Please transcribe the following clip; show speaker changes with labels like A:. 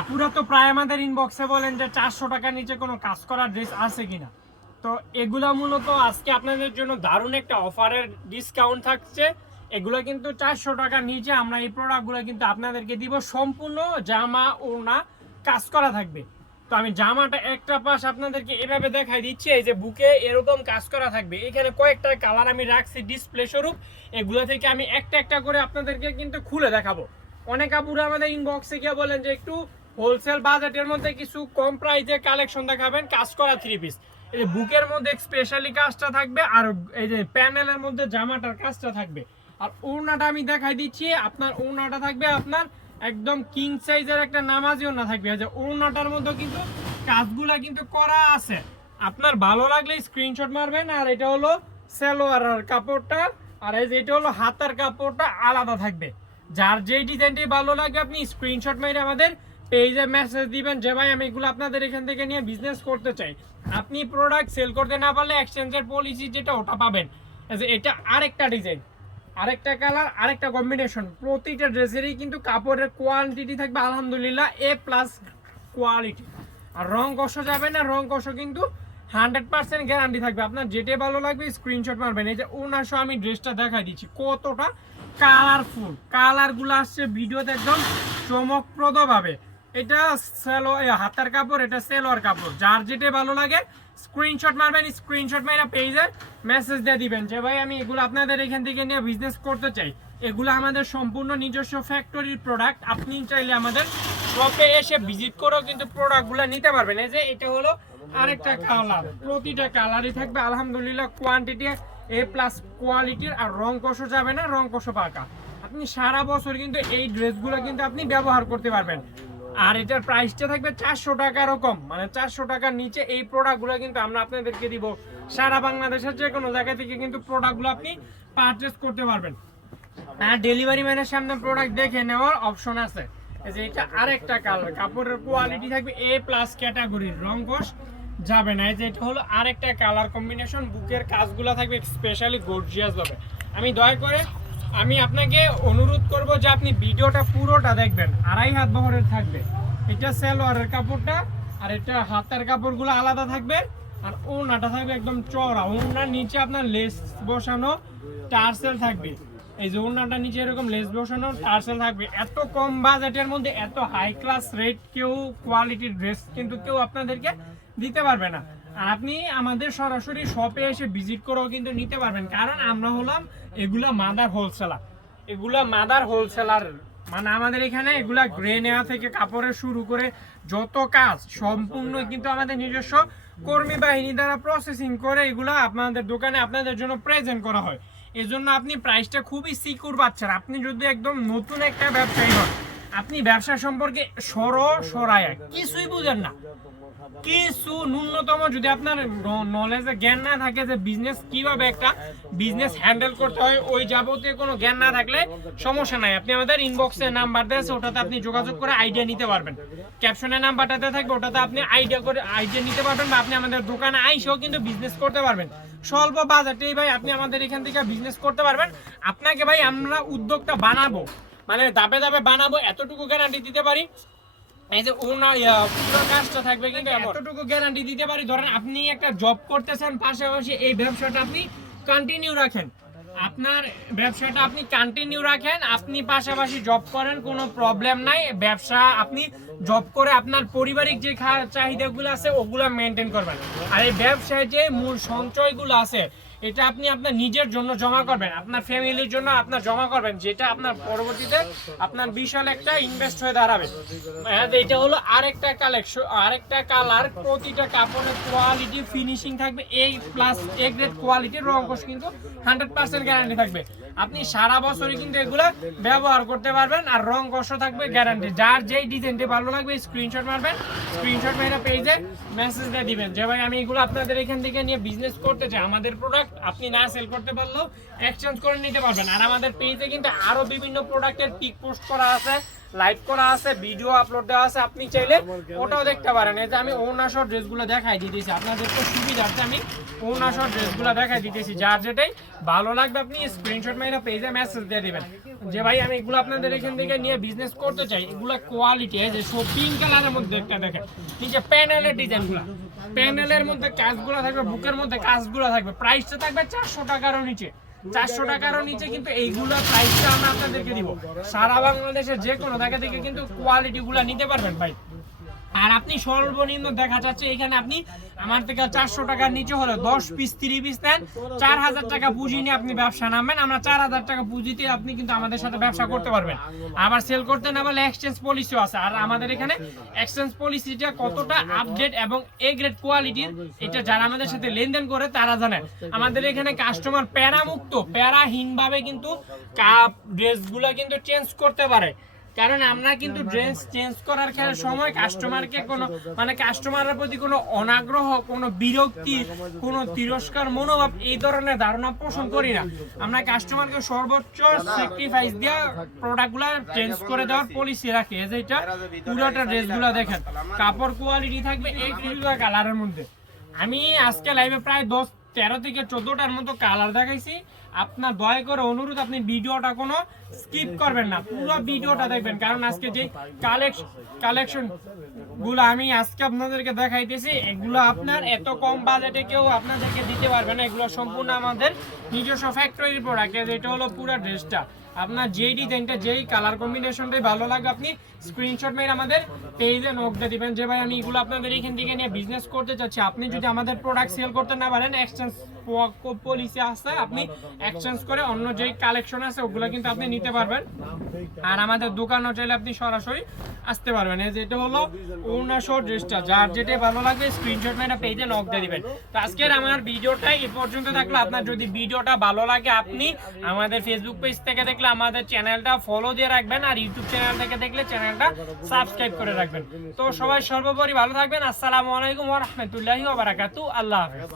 A: আপুরা তো প্রায় আমাদের ইনবক্সে বলেন যে চারশো টাকার নিচে কোনো কাজ করার ড্রেস আছে কিনা। তো এগুলা মূলত আজকে আপনাদের জন্য দারুণ একটা অফারের ডিসকাউন্ট থাকছে। এগুলো কিন্তু চারশো টাকার নিচে আমরা এই প্রোডাক্টগুলো কিন্তু আপনাদেরকে দিব সম্পূর্ণ জামা, ওড়না কাজ করা থাকবে। তো আমি জামাটা একটা পাশ আপনাদেরকে এভাবে দেখাই দিচ্ছি, এই যে বুকে এরকম কাজ করা থাকবে। এখানে কয়েকটা কালার আমি রাখছি ডিসপ্লে স্বরূপ। এগুলো থেকে আমি একটা একটা করে আপনাদেরকে কিন্তু খুলে দেখাবো। অনেক আপুরা আমাদের ইনবক্সে গিয়ে বলেন যে একটু হোলসেল বাজেটের মধ্যে কিছু কম প্রাইসে কালেকশন দেখাবেন, কাজ করা থ্রি পিস এই যে বুকের মধ্যে স্পেশালি কাজটা থাকবে আর এই যে প্যানেলের মধ্যে জামাটার কাজটা থাকবে। আর ওড়নাটা আমি দেখাই দিচ্ছি, আপনার ওড়নাটা থাকবে আপনার একদম কিং সাইজের একটা নামাজি ওড়না থাকবে। যে ওড়নাটার মধ্যে কিন্তু কাজগুলা কিন্তু করা আছে। আপনার ভালো লাগলে স্ক্রিনশট মারবেন, আর এটা হলো সেলোয়ার কাপড়টা, আর এই যে এটা হলো হাতার কাপড়টা আলাদা থাকবে। যার যেই ডিজাইনটি ভালো লাগে আপনি স্ক্রিনশট মেরে আমাদের পেজে মেসেজ দিবেন যে ভাই আমি এগুলো আপনাদের এখান থেকে নিয়ে বিজনেস করতে চাই। আপনি প্রোডাক্ট সেল করতে না পারলে এক্সচেঞ্জের পলিসি যেটা, ওটা পাবেন। এটা আরেকটা ডিজাইন আরেকটা কালার আরেকটা কম্বিনেশন প্রতিটা ড্রেসেরই কিন্তু কাপড়ের কোয়ালিটি থাকবে, আলহামদুলিল্লাহ এ প্লাস কোয়ালিটি আর রং কষ যাবে না, রং কষ কিন্তু হান্ড্রেড পার্সেন্ট গ্যারান্টি থাকবে। আপনার যেটাই ভালো লাগবে স্ক্রিনশট মারবেন। এই যে সহ আমি ড্রেসটা দেখাই দিচ্ছি, কতটা কালারফুল কালারগুলো আসছে ভিডিওতে একদম চমকপ্রদ ভাবে এটা সেলো হাতার কাপড়, এটা সেলোয়ার কাপড়। যার যেটা ভালো লাগে স্ক্রিনশট মারবেন স্ক্রিনশট মেরা পেজে মেসেজ দিয়ে দিবেন যে, ভাই, আমি এগুলো আপনাদের এখান থেকে নিয়ে বিজনেস করতে চাই। এগুলো আমাদের সম্পূর্ণ নিজস্ব ফ্যাক্টরির প্রোডাক্ট আপনি চাইলে আমাদের শপে এসে ভিজিট করেও কিন্তু প্রোডাক্টগুলো নিতে পারবেন। এই যে, এটা হলো আরেকটা কালার প্রতিটা কালারই থাকবে, আলহামদুলিল্লাহ কোয়ান্টিটি এ প্লাস কোয়ালিটির আর রং কষো যাবে না, রং কষো পাকা। আপনি সারা বছর কিন্তু এই ড্রেসগুলো কিন্তু আপনি ব্যবহার করতে পারবেন। আর এটার প্রাইসটা থাকবে চারশো টাকা এরকম মানে চারশো টাকার নিচে এই প্রোডাক্টগুলো কিন্তু আমরা আপনাদেরকে দিব। সারা বাংলাদেশের যে কোনো জায়গা থেকে কিন্তু প্রোডাক্টগুলো আপনি পারচেস করতে পারবেন। হ্যাঁ ডেলিভারি ম্যানের সামনে প্রোডাক্ট দেখে নেওয়ার অপশন আছে। যে এটা আরেকটা কালার কাপড়ের কোয়ালিটি থাকবে এ প্লাস ক্যাটাগরির রং কোষ যাবে না। যে এটা হলো আরেকটা কালার কম্বিনেশন বুকের কাজগুলো থাকবে স্পেশালি গর্জিয়াস হবে আমি দয়া করে আমি আপনাকে অনুরোধ করব যে আপনি ভিডিওটা পুরোটা দেখবেন। আড়াই হাত বহরের থাকবে। এটা সেলোয়ারের কাপড়টা, আর এটা হাতের কাপড়গুলো আলাদা থাকবে, আর ওনাটা থাকবে একদম চওড়া। ওনার নিচে আপনার লেস বসানো টার্সেল থাকবে। এই যে ওনাটা নিচে এরকম লেস বসানো টার্সেল থাকবে। এত কম বাজেটের মধ্যে, এত হাই ক্লাস রেট কেউ কোয়ালিটির ড্রেস কিন্তু কেউ আপনাদেরকে দিতে পারবে না। আপনি আমাদের সরাসরি শপে এসে ভিজিট করেও কিন্তু নিতে পারবেন। কারণ আমরা হলাম এগুলা মাদার হোলসেলার এগুলা মাদার হোলসেলার মানে আমাদের এখানে এগুলা গ্রে নেওয়া থেকে কাপড়ের শুরু করে যত কাজ সম্পূর্ণ কিন্তু আমাদের নিজস্ব কর্মী বাহিনী দ্বারা প্রসেসিং করে এগুলা আপনাদের দোকানে আপনাদের জন্য প্রেজেন্ট করা হয়। এজন্য আপনি প্রাইসটা খুবই সিকিউর পাচ্ছেন। আপনি যদি একদম নতুন একটা ব্যবসায়ী হন আপনি ব্যবসা সম্পর্কে সর, সরায়। কিছুই বুঝেন না। কিছু ন্যূনতম যদি আপনার নলেজে জ্ঞান না থাকে যে বিজনেস কীভাবে একটা বিজনেস হ্যান্ডেল করতে হয়, ওই যাবতীয় কোনো জ্ঞান না থাকলে সমস্যা নাই। আপনি আমাদের ইনবক্সে নাম্বার দিয়েছে ওটাতে আপনি যোগাযোগ করে আইডিয়া নিতে পারবেন। ক্যাপশনের নাম্বারটাতে থাকবে, ওটাতে আপনি আইডিয়া করে আইডিয়া নিতে পারবেন বা আপনি আমাদের দোকানে আইসেও কিন্তু বিজনেস করতে পারবেন। স্বল্প বাজেটেই ভাই আপনি আমাদের এখান থেকে বিজনেস করতে পারবেন। আপনাকে ভাই আমরা উদ্যোগটা বানাবো। মানে ধাপে ধাপে বানাবো এতটুকু গ্যারান্টি দিতে পারি। এই যে ওনার পুরো কাজটা থাকবে কিন্তু এতটুকু গ্যারান্টি দিতে পারি ধরেন আপনি একটা জব করতেছেন পাশাপাশি এই ব্যবসাটা আপনি কন্টিনিউ রাখেন। আপনার ব্যবসাটা আপনি কন্টিনিউ রাখেন আপনি পাশাপাশি জব করেন কোনো প্রবলেম নাই। ব্যবসা আপনি জব করে আপনার পারিবারিক যে চাহিদাগুলো আছে ওগুলো মেনটেন করবেন। আর এই ব্যবসায় যে মূল সঞ্চয়গুলো আছে এটা আপনি আপনার নিজের জন্য জমা করবেন আপনার ফ্যামিলির জন্য আপনার জমা করবেন যেটা আপনার পরবর্তীতে আপনার বিশাল একটা ইনভেস্ট হয়ে দাঁড়াবে। হ্যাঁ, এটা হলো আরেকটা কালেকশন আরেকটা কালার প্রতিটা কাপড়ের কোয়ালিটি ফিনিশিং থাকবে এই প্লাস এ গ্রেড কোয়ালিটির রং কোষ কিন্তু হান্ড্রেড পার্সেন্ট গ্যারান্টি থাকবে। আপনি সারা বছরই কিন্তু এগুলা ব্যবহার করতে পারবেন আর রং কষ্ট থাকবে গ্যারান্টি যার যেই ডিজাইনটি ভালো লাগবে স্ক্রিনশট মারবেন স্ক্রিনশট মেরে পেজে মেসেজ দিয়ে দিবেন যে, ভাই, আমি এগুলো আপনাদের এখান থেকে নিয়ে বিজনেস করতে চাই। আমাদের প্রোডাক্ট আপনি না সেল করতে পারলেও এক্সচেঞ্জ করে নিতে পারবেন। আর আমাদের পেজে কিন্তু আরও বিভিন্ন প্রোডাক্টের পিক পোস্ট করা আছে লাইভ করা আছে ভিডিও আপলোড দেওয়া আছে। আপনি চাইলে ওটাও দেখতে পারেন। এই যে আমি অরুণাচল ড্রেসগুলো দেখাই দিতেছি। আপনাদের তো সুবিধার্থে আমি অরুণাচল ড্রেসগুলো দেখাই দিতেছি। যার যেটাই ভালো লাগবে আপনি স্ক্রিনশট মেরে পেজে মেসেজ দিয়ে দিবেন। যে ভাই, আমি এগুলো আপনাদের এখান থেকে নিয়ে বিজনেস করতে চাই, এগুলো কোয়ালিটি এই যে শপিং কালারের মধ্যে একটা দেখেন নিচে প্যানেলের ডিজাইনগুলো প্যানেলের মধ্যে কাজগুলো থাকবে, বুকের মধ্যে কাজগুলো থাকবে। প্রাইসটা থাকবে চারশো টাকারও নিচে। চারশো টাকারও নিচে কিন্তু এইগুলো প্রাইসটা আমরা আপনাদেরকে দিব। সারা বাংলাদেশের যে কোনো জায়গা থেকে কিন্তু কোয়ালিটি গুলা নিতে পারবেন ভাই। আর আপনি সর্বনিম্ন দেখা যাচ্ছে এখানে আপনি আমার থেকে চারশো টাকার নিচে হলে দশ পিস তিরিশ পিস নেন। চার হাজার টাকা পুঁজি নিয়ে আপনি ব্যবসা নামবেন। আমরা চার হাজার টাকা পুঁজিতে আপনি কিন্তু আমাদের সাথে ব্যবসা করতে পারবেন। আবার সেল করতে না পারলে এক্সচেঞ্জ পলিসিও আছে। আর আমাদের এখানে এক্সচেঞ্জ পলিসিটা কতটা আপডেট এবং এ গ্রেড কোয়ালিটির এটা যারা আমাদের সাথে লেনদেন করে, তারা জানেন। আমাদের এখানে কাস্টমার প্যারামুক্ত, প্যারাহীনভাবে কিন্তু কাপ ড্রেসগুলো কিন্তু চেঞ্জ করতে পারে। কারণ আমরা কিন্তু ড্রেস চেঞ্জ করার সময় কাস্টমারকে কোনো মানে কাস্টমারের প্রতি কোনো অনাগ্রহ, কোনো বিরক্তি, কোনো তিরস্কার, মনোভাব এই ধরনের ধারণা পোষণ করি না। আমরা কাস্টমারকে সর্বোচ্চ স্যাক্রিফাইস দিয়ে প্রোডাক্টগুলো চেঞ্জ করে দেওয়ার পলিসি রাখি। এই যে পুরোটা ড্রেসগুলো দেখেন। কাপড় কোয়ালিটি থাকবে এই কালারের মধ্যে। আমি আজকে লাইভে প্রায় দশ তেরো থেকে চোদ্দটার মতো কালার দেখাইছি। আপনার দয়া করে অনুরোধ, আপনি ভিডিওটা কোনো স্কিপ করবেন না। পুরো ভিডিওটা দেখবেন, কারণ আজকে যে কালেকশন কালেকশন গুলো আমি আজকে আপনাদেরকে দেখাইতেছি। এগুলো আপনার এত কম বাজেটে কেউ আপনাদেরকে দিতে পারবে না। এগুলো সম্পূর্ণ আমাদের নিজস্ব ফ্যাক্টরির প্রোডাক্ট এটা হলো পুরো ড্রেসটা আপনার যেই ডিজাইনটা, যেই কালার কম্বিনেশনটাই ভালো লাগে আপনি স্ক্রিনশট মেরে আমাদের পেজে নোট দিবেন। যে ভাই, আমি এগুলো আপনাদের এখান থেকে নিয়ে বিজনেস করতে চাচ্ছি, আপনি যদি আমাদের প্রোডাক্ট সেল করতে না পারেন এক্সচেঞ্জ পলিসি আছে, আপনি এক্সচেঞ্জ করে অন্য যেই কালেকশন আছে, ওগুলো কিন্তু আপনি নিতে পারবেন। আর আমাদের দোকানও চাইলে আপনি সরাসরি আসতে পারবেন। এই যে এটা হলো অরুণাচল ড্রেসটা যার যেটা ভালো লাগবে স্ক্রিনশট মেরে পেজে নক দিয়ে দিবেন। তো আজকের আমার ভিডিওটা এই পর্যন্ত থাকল। আপনার যদি ভিডিওটা ভালো লাগে, আপনি আমাদের ফেসবুক পেজ থেকে দেখলে, আমাদের চ্যানেলটা ফলো দিয়ে রাখবেন। আর ইউটিউব চ্যানেল থেকে দেখলে চ্যানেলটা সাবস্ক্রাইব করে রাখবেন। তো সবাই সর্বোপরি ভালো থাকবেন। আসসালামু আলাইকুম ওয়া রাহমাতুল্লাহি ওয়া আল্লাহ হাফেজ।